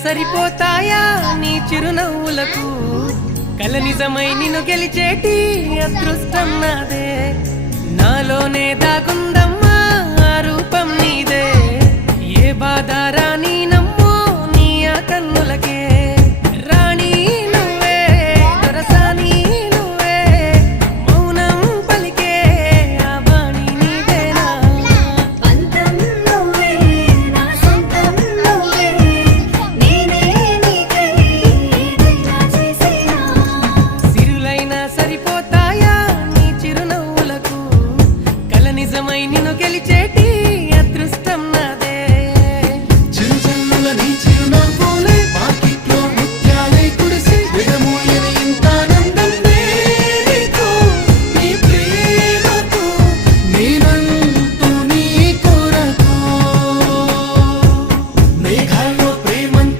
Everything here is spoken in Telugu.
సరిపోతాయా నీ చిరునవ్వులకు కల నిజమై నిన్ను గెలిచేటి అదృష్టం నాదే నాలోనే దాగుందమ్మా ఆ రూపం నీదే ఏ బాధ రాని